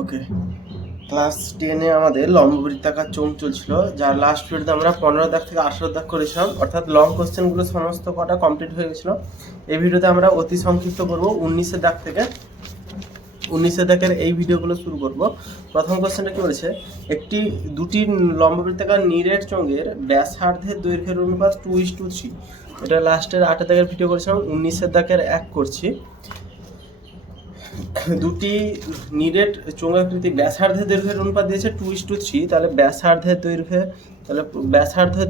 ওকে, class 10-এ আমাদের লম্ববৃত্তাকার চোঙ চলছিল, যার লাস্ট পিরিয়ডে আমরা 15 দাগ থেকে 18 দাগ করেছিলাম, অর্থাৎ লং কোশ্চেনগুলো সমস্ত কটা কমপ্লিট হয়ে গেছিলো। এই ভিডিওতে আমরা অতি সংক্ষিপ্ত করব 19 দাগ থেকে। 19 দাগের এই ভিডিওগুলো শুরু করব। প্রথম কোশ্চেনটা কি বলেছে, দুটি লম্ববৃত্তাকার নিরেট চোঙের ব্যাসার্ধের দৈর্ঘ্যের অনুপাত 2:3। এটা লাস্টের 8 দাগের ভিডিও করেছিলাম, 19 দাগের এক করছি। দুটি নিরেট চোঙাকৃতি ব্যাসার্ধের দৈর্ঘ্যের অনুপাত দিয়েছে 2:3, তাহলে ব্যাসার্ধের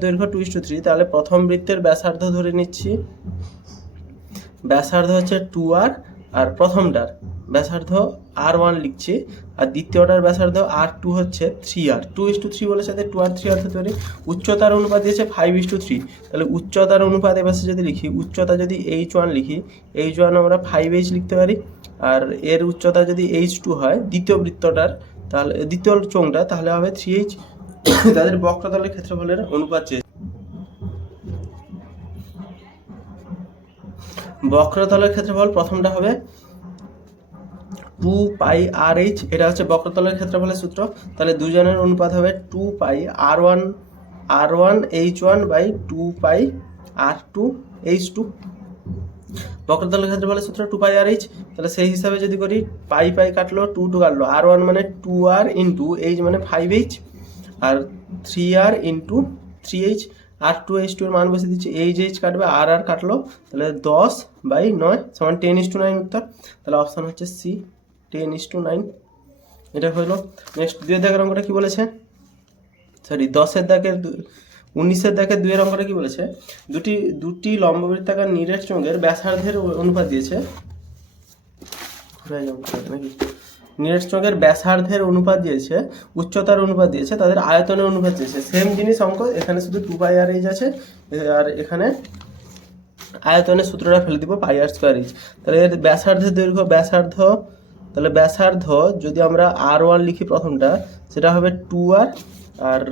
দৈর্ঘ্য 2:3, তাহলে প্রথম বৃত্তের ব্যাসার্ধ ধরে নিচ্ছি, ব্যাসার্ধ হচ্ছে 2r, আর প্রথমটার ব্যাসার্ধ r1 লিখছি, আর দ্বিতীয়টার ব্যাসার্ধ r2 হচ্ছে 3r। 2:3 বলে সাথে 2r 3r হতে পারি। উচ্চতার অনুপাত দিয়েছে 5:3, তাহলে উচ্চতার অনুপাত এবার যদি লিখি, উচ্চতা যদি h1 লিখি, h1 আমরা 5h লিখতে পারি, আর এর উচ্চতা যদি h2 হয় দ্বিতীয় বৃত্তটার, তাহলে দ্বিতীয় চোঙটা, তাহলে হবে 3h। তাদের বক্রতলের ক্ষেত্রফলের অনুপাত চেয়েছে। বক্রতলের ক্ষেত্রফল প্রথমটা হবে 2πrh, এটা হচ্ছে বক্রতলের ক্ষেত্রফলের সূত্র। তাহলে দুজনের অনুপাত হবে 2πr1h1 বাই 2πr2h2। বক্রতলের ক্ষেত্রফলের সূত্র 2πrh, তাহলে সেই হিসাবে যদি করি, পাই কাটলো, 2 কাটলো, r1 মানে 2r ইন্টু h মানে 5h, আর 3r ইন্টু 3h, r2h2 এর মান বসে দিচ্ছি, h কাটবে, আর কাটলো, তাহলে 10/9 সমান 10:9 উত্তর। তাহলে অপশান হচ্ছে সি, 10:9। এটা হলো। নেক্সট 2 দাগের অঙ্কটা কি বলেছে, সরি 19 দাগের 2 অঙ্কটা কি বলেছে, দুটি লম্ববৃত্তাকার নিরেট চোঙের ব্যাসার্ধের অনুপাত দিয়েছে, নিরেট চোঙের ব্যাসার্ধের অনুপাত দিয়েছে, উচ্চতার অনুপাত দিয়েছে, তাদের আয়তনের অনুপাত দিয়েছে। সেম জিনিস অঙ্ক, এখানে শুধু 2πrh আছে, আর এখানে আয়তনের সূত্রটা ফেলে দিব, πr²h। তাহলে এর ব্যাসার্ধের দৈর্ঘ্য, তাহলে ব্যাসার্ধ যদি আমরা r1 লিখি প্রথমটা, সেটা হবে 2r, আর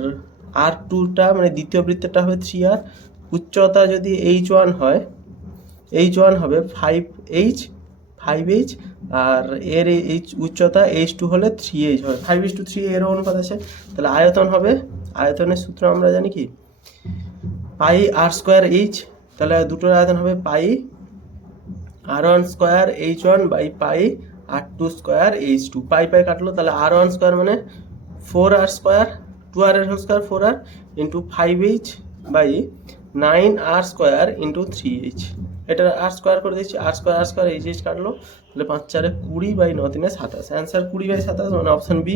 r2টা মানে দ্বিতীয় বৃত্তটা হবে 3r। উচ্চতা যদি h1 হয়, h1 হবে 5h, আর এর উচ্চতা h2 হলে 3h হবে, 5:3 এরও অনুপাত আছে। তাহলে আয়তন হবে, আয়তনের সূত্র আমরা জানি কি, πr²h, তাহলে দুটোর আয়তন হবে πr1² h1 by πr2² h2। পাই কাটলো, তাহলে r1² মানে 4r², 2r এর whole square 4r into 5h by 9r² into 3h। এটা r² করে দিচ্ছি, r² h কাটলো, তাহলে 5×4 20/9×3 27। অ্যান্সার 20/27, মানে অপশন বি।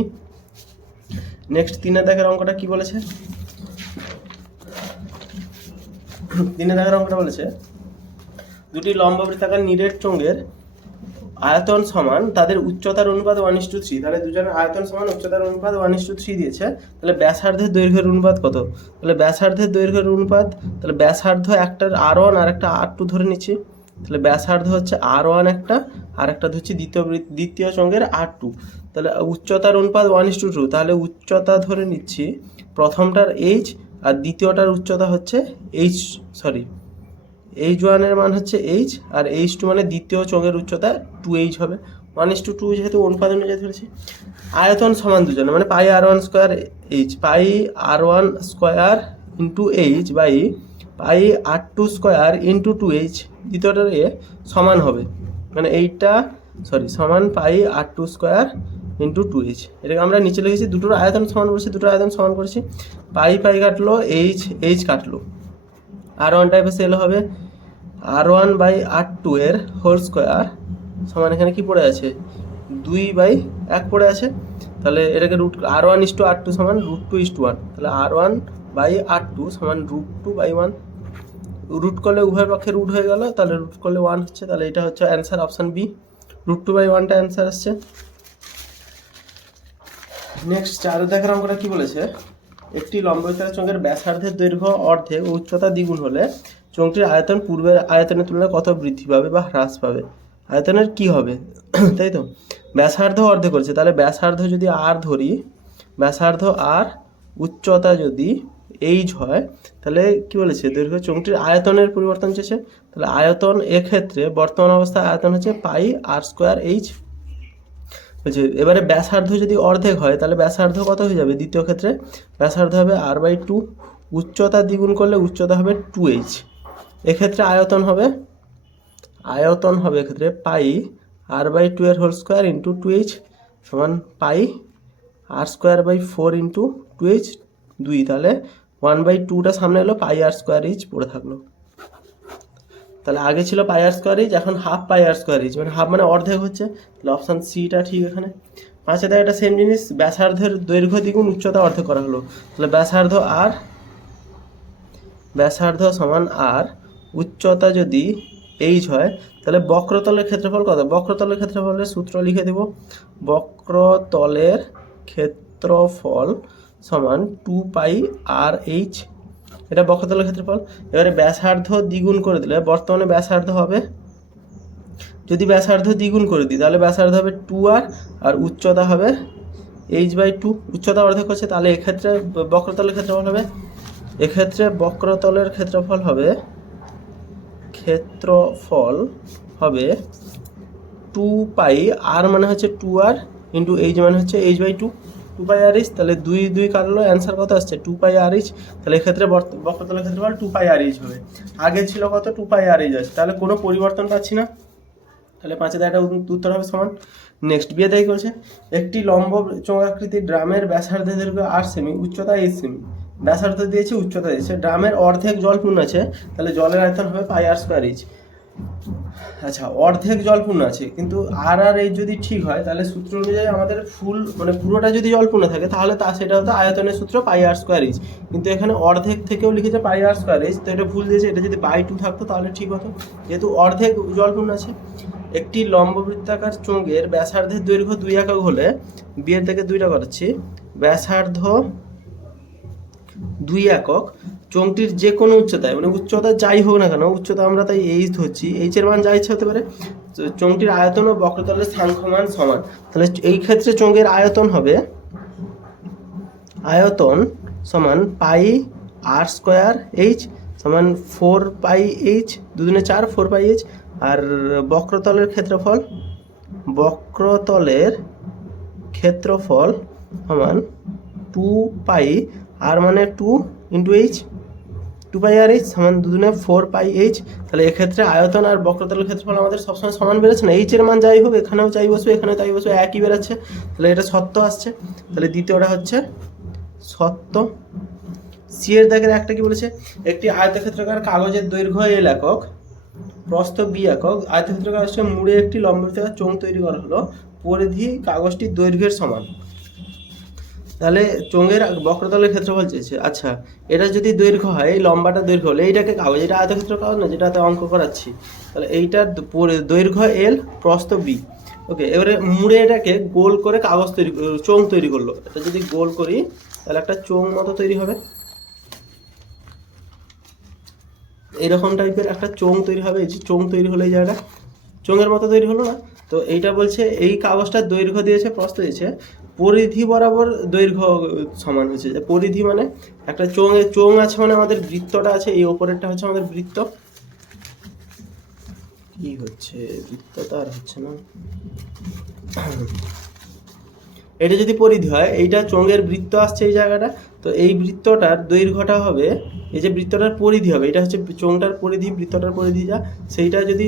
নেক্সট 3 দাগের অঙ্কটা কি বলেছে, 3 দাগের অঙ্কটা বলেছে, দুটি লম্ববৃত্তাকার নিরেট চোঙের আয়তন সমান তাদের উচ্চতার অনুপাত 1:3। তাহলে দুজনের আয়তন সমান, উচ্চতার অনুপাত 1:3 দিয়েছে। তাহলে ব্যাসার্ধের দৈর্ঘ্যের অনুপাত কত, তাহলে ব্যাসার্ধের দৈর্ঘ্যের অনুপাত, তাহলে ব্যাসার্ধ একটার r1 আর একটা r2 ধরে নিচ্ছি, তাহলে ব্যাসার্ধ হচ্ছে r1 একটা, আর একটা ধরছি দ্বিতীয় চোঙের r2। তাহলে উচ্চতার অনুপাত 1:2, তাহলে উচ্চতা ধরে নিচ্ছি প্রথমটার h, আর দ্বিতীয়টার উচ্চতা হচ্ছে h1 এর মান হচ্ছে h, আর h2 মানে দ্বিতীয় চোঙের উচ্চতা 2h হবে। 1:2 যেহেতু অনুপাত অনুযায়ী ধরেছি। আয়তন সমান দুজনে, মানে πr1² πr1² into h by πr2² into 2h, দ্বিতীয়টার সমান হবে, মানে সমান πr2² ইন্টু 2h। এটাকে আমরা নিচে লিখেছি, দুটোর আয়তন সমান করেছি, পাই কাটলো, h কাটলো, r1 টাইপের সেল হবে r1 বাই r2 এর হোল স্কোয়ার সমান, এখানে কি পড়ে আছে, 2/1 পড়ে আছে। তাহলে এটাকে r1:r2 সমান √2:1, তাহলে r1 বাই r2 সমান √2/1। রুট করলে উভয় পক্ষে রুট হয়ে গেল, তাহলে রুট করলে 1 হচ্ছে, তাহলে এটা হচ্ছে অ্যান্সার অপশান বি, √2/1টা অ্যান্সার আসছে। নেক্সট 4 দাগের অঙ্কটা কি বলেছে, একটি লম্ববৃত্তাকার চোঙের ব্যাসার্ধের দৈর্ঘ্য অর্ধেক ও উচ্চতা দ্বিগুণ হলে চোঙটির আয়তন পূর্বের আয়তনের তুলনায় কত বৃদ্ধি পাবে বা হ্রাস পাবে। আয়তনের কি হবে, তাই তো, ব্যাসার্ধ অর্ধেক করছে, তাহলে ব্যাসার্ধ যদি r ধরি, ব্যাসার্ধ r, উচ্চতা যদি h হয়, তাহলে কি বলেছে, দৈর্ঘ্য চোঙটির আয়তনের পরিবর্তন চেয়েছে। তাহলে আয়তন এক্ষেত্রে বর্তমান অবস্থায় আয়তন হচ্ছে πr²h। বলছে এবারে ব্যাসার্ধ যদি অর্ধেক হয় তাহলে ব্যাসার্ধ কত হয়ে যাবে? দ্বিতীয় ক্ষেত্রে ব্যাসার্ধ হবে r/2, উচ্চতা দ্বিগুণ করলে উচ্চতা হবে 2h। এক্ষেত্রে আয়তন হবে এক্ষেত্রে পাই r/2 এর হোল স্কোয়ার ইন্টু 2h সমান পাই r²/4 ইন্টু 2h 2, তাহলে 1/2টা সামনে এলো, পাই r²h পড়ে থাকলো। তাহলে আগে ছিল পাই r²h, এখন হাফ পাই r²h, মানে হাফ মানে অর্ধেক হচ্ছে, তাহলে অপশান সিটা ঠিক এখানে। 5 দেখো একটা সেম জিনিস, ব্যাসার্ধের দৈর্ঘ্য দ্বিগুণ উচ্চতা অর্ধেক করা হলো, তাহলে ব্যাসার্ধ সমান আর, উচ্চতা যদি h হয় তাহলে বক্রতলের ক্ষেত্রফল কত? বক্রতলের ক্ষেত্রফলের সূত্র লিখে দেব, বক্রতলের ক্ষেত্রফল সমান 2πr/h, এটা বক্রতলের ক্ষেত্রফল। এবারে ব্যাসার্ধ দ্বিগুণ করে দিলে বর্তমানে ব্যাসার্ধ হবে, যদি ব্যাসার্ধ দ্বিগুণ করে দিই তাহলে ব্যাসার্ধ হবে 2r আর উচ্চতা হবে h/2, উচ্চতা অর্ধেক হচ্ছে, তাহলে এক্ষেত্রে বক্রতলের ক্ষেত্রফল হবে, এক্ষেত্রে বক্রতলের ক্ষেত্রফল হবে 2π, r মানে হচ্ছে 2r ইন্টু h মানে হচ্ছে h/2, 2πr/h, তাহলে 2 কাটলো, অ্যান্সার কত আসছে? 2πr/h। তাহলে এক্ষেত্রে বক্রতলের ক্ষেত্রফল 2πr/h হবে, আগে ছিল কত? 2πr/h আছে, তাহলে কোনো পরিবর্তন পাচ্ছি না, তাহলে 5 একটা উত্তর হবে সমান। নেক্সট বিয়ে দায়ী করছে, একটি লম্ব চোঙাকৃতির ড্রামের ব্যাসার্ধ দৈর্ঘ্য 8 সেমি, উচ্চতা 8 সেমি, ব্যাসার্ধ দিয়েছে, উচ্চতা দিয়েছে, ড্রামের অর্ধেক জল পূর্ণ আছে, তাহলে জলের আয়তন হবে πr²h। আচ্ছা, অর্ধেক জল পূর্ণ আছে, কিন্তু আর এই যদি ঠিক হয় তাহলে সূত্র অনুযায়ী আমাদের ফুল মানে পুরোটা যদি জল পূর্ণ থাকে তাহলে সেটা হতো আয়তনের সূত্র πr²h, কিন্তু এখানে অর্ধেক থেকেও লিখেছে πr²h, তো এটা ভুল দিয়েছে, এটা যদি বাই 2 থাকতো তাহলে ঠিক হতো, যেহেতু অর্ধেক জল পূর্ণ আছে। একটি লম্ববৃত্তাকার চোঙের ব্যাসার্ধের দৈর্ঘ্য 2 একক হলে, বিয়ের থেকে 2টা করাচ্ছি, ব্যাসার্ধ 2 একক, চোঙটির যে কোনো উচ্চতায়, মানে উচ্চতা যাই হোক না কেন, উচ্চতা আমরা তাই h ধরছি, h এর মান যা ইচ্ছে হতে পারে, চোঙটির আয়তন ও বক্রতলের স্থানমান সমান, তাহলে এই ক্ষেত্রে চোঙের আয়তন হবে সমান পাই r²h সমান 4πh, 2 × 4 4πh, আর বক্রতলের ক্ষেত্রফল সমান 2π, আর মানে 2 ইন্টু h, 2πr/h সমান 2 × 4πh, তাহলে এক্ষেত্রে আয়তন আর বক্রতলের ক্ষেত্রফল আমাদের সবসময় সমান বেরোচ্ছে না, h এর মান যাই হোক, এখানেও যাই বসবে এখানেও তাই বসবে, একই বেরোচ্ছে, তাহলে এটা সত্য আসছে, তাহলে দ্বিতীয়টা হচ্ছে সত্য। সি এর দাগের একটা কি বলেছে, একটি আয়তক্ষেত্রাকার কাগজের দৈর্ঘ্য l একক, প্রস্থ b একক, আয়তক্ষেত্র কাগজটা মুড়ে একটি লম্ববৃত্তাকার চোঙ তৈরি করা হলো, পরিধি কাগজটির দৈর্ঘ্যের সমান, তাহলে চোঙের বক্রতলের ক্ষেত্রফল চেয়েছে। আচ্ছা, এটা যদি দৈর্ঘ্য হয়, এই লম্বাটা দৈর্ঘ্য হলে এইটাকে কাগজ, এটা আয়তক্ষেত্র কাগজ না যেটাতে অঙ্ক করাচ্ছি, তাহলে এইটার দৈর্ঘ্য l, প্রস্থ b, ওকে। এবারে মুড়ে এটাকে গোল করে কাগজ চোঙ তৈরি করলো, এটা যদি গোল করি তাহলে একটা চোঙ মতো তৈরি হবে, এইরকম টাইপের একটা চোঙ তৈরি হবে, এই যে চোঙ তৈরি হলো, এই জায়গাটা চোঙের মতো তৈরি হলো না, তো এইটা বলছে এই কাগজটার দৈর্ঘ্য দিয়েছে, প্রস্থ দিয়েছে, পরিধি বরাবর দৈর্ঘ্য সমান হচ্ছে, যে পরিধি মানে একটা চোঙ আছে মানে আমাদের বৃত্তটা আছে, এই ওপরেরটা হচ্ছে আমাদের বৃত্ত, কি হচ্ছে বৃত্তটা আর হচ্ছে না, এটা যদি পরিধি হয়, এইটা চোঙের বৃত্ত আসছে এই জায়গাটা, তো এই বৃত্তটার দৈর্ঘ্যটা হবে, এই যে বৃত্তটার পরিধি হবে, এটা হচ্ছে চোঙটার পরিধি, বৃত্তটার পরিধি যা, সেইটা যদি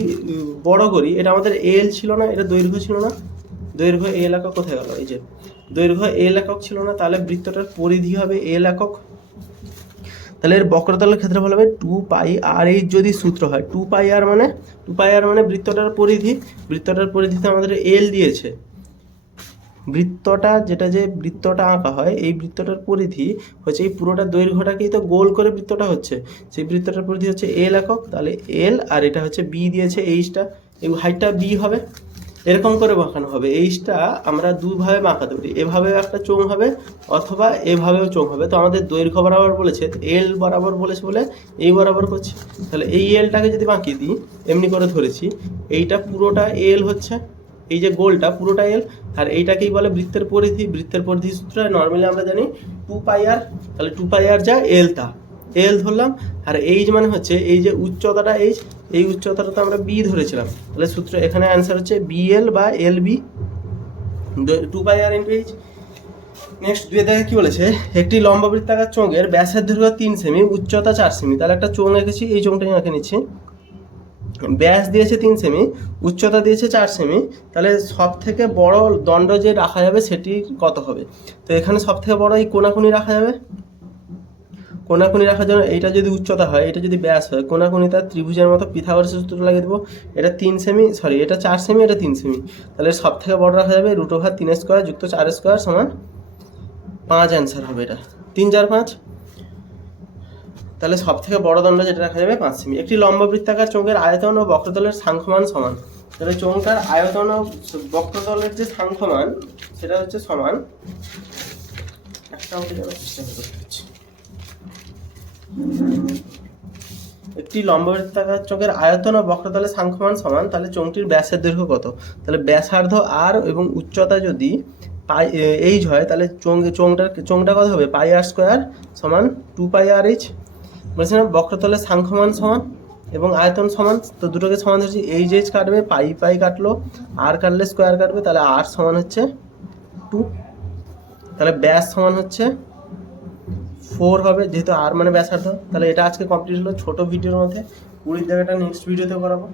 বড় করি, এটা আমাদের এল ছিল না, এটা দৈর্ঘ্য ছিল না, দৈর্ঘ্য এল একক কোথায় গেল, এই যে দৈর্ঘ্য এল একক ছিল না, তাহলে বৃত্তটার পরিধি হবে এল একক, তাহলে এর বক্রতলের ক্ষেত্রফল হবে 2πr/h, যদি সূত্র হয় 2πr মানে বৃত্তটার পরিধিতে আমাদের এল দিয়েছে, বৃত্তটা যে বৃত্তটা আঁকা হয়, এই বৃত্তটার পরিধি হচ্ছে এই পুরোটা দৈর্ঘ্যটাকেই তো গোল করে বৃত্তটা হচ্ছে, সেই বৃত্তটার পরিধি হচ্ছে এল একক, তাহলে এল, আর এটা হচ্ছে বি দিয়েছে, এইচটা, এই হাইটটা বি হবে, এরকম করে বাঁকানো হবে, এইচটা আমরা দুভাবে বাঁকাতে পারি, এভাবেও একটা চোঙ হবে অথবা এভাবেও চোঙ হবে, তো আমাদের দৈর্ঘ্য বরাবর বলেছে, এল বরাবর বলেছে বলে এই বরাবর করছি, তাহলে এই এলটাকে যদি বাঁকিয়ে দিই, এমনি করে ধরেছি, এইটা পুরোটা এল হচ্ছে, এই যে গোলটা পুরোটা এল, আর এইটাকেই বলে বৃত্তের পরিধি সূত্র নর্মালি আমরা জানি 2πr, তাহলে 2πr যা এল তা এল ধরলাম, আর এইচ মানে হচ্ছে এই যে উচ্চতাটা এইচ, এই উচ্চতাটা তো আমরা বি ধরেছিলাম, তাহলে সূত্র এখানে অ্যান্সার হচ্ছে বিএল বা এল বি, টু পাই আর ইন্টু এইচ। নেক্সট 2 দেখে কি বলেছে, একটি লম্ববৃত্তাকার চোঙের ব্যাসের দৈর্ঘ্য 3 সেমি, উচ্চতা 4 সেমি। তাহলে একটা চোঙ এঁকেছি, এই চোঙটাই আঁকে নিচ্ছি। ব্যাস দিয়েছে 3 সেমি, উচ্চতা দিয়েছে 4 সেমি। তাহলে সব থেকে বড় দণ্ড যে রাখা যাবে সেটি কত হবে? তো এখানে সব থেকে বড় এই কোনাকুনি রাখা যাবে। কোনাকুনি রাখার জন্য এইটা যদি উচ্চতা হয়, এটা যদি ব্যাস হয়, কোনাকুনি তার ত্রিভুজের মতো পিথাগোরাসের সূত্র লাগিয়ে দেবো। এটা 3 সেমি, সরি এটা 4 সেমি, এটা 3 সেমি। তাহলে সব থেকে বড় রাখা যাবে √3 স্কোয়ার যুক্ত 4 স্কোয়ার সমান 5। অ্যান্সার হবে এটা 3 4 5। তাহলে সব থেকে বড় দণ্ড যেটা রাখা যাবে 5 সেমি। একটি লম্ববৃত্তাকার চোঙের আয়তন ও বক্রতলের সাংখ্যমান সমান। তাহলে চোঙটার আয়তন ও বক্রতলের যে সাংখ্যমান সেটা হচ্ছে সমান, একটা অঙ্ক জানার চেষ্টা করছি। একটি লম্ববৃত্তাকার চোঙের আয়তন ও বক্রতলের সাংখ্যমান সমান। তাহলে চোঙটির ব্যাসের দৈর্ঘ্য কত? তাহলে ব্যাসার্ধ আর এবং উচ্চতা যদি পাই এইচ হয়, তাহলে চোঙটা কত হবে? পাই আর স্কোয়ার সমান 2 পাই আর এইচ। বলছি না বক্রতলের সাংখ্যমান সমান এবং আয়তন সমান, তো দুটোকে সমান ধরছি। এইচ এইচ কাটবে, পাই পাই কাটলো, আর কাটলে স্কোয়ার কাটবে, তাহলে আর সমান হচ্ছে 2। তাহলে ব্যাস সমান হচ্ছে 4 হবে, যেহেতু আর মানে ব্যাসার্ধ। তাহলে এটা আজকে কমপ্লিট হলো ছোট ভিডিওর মধ্যে। পুরো জায়গাটা নেক্সট ভিডিওতে করাবো।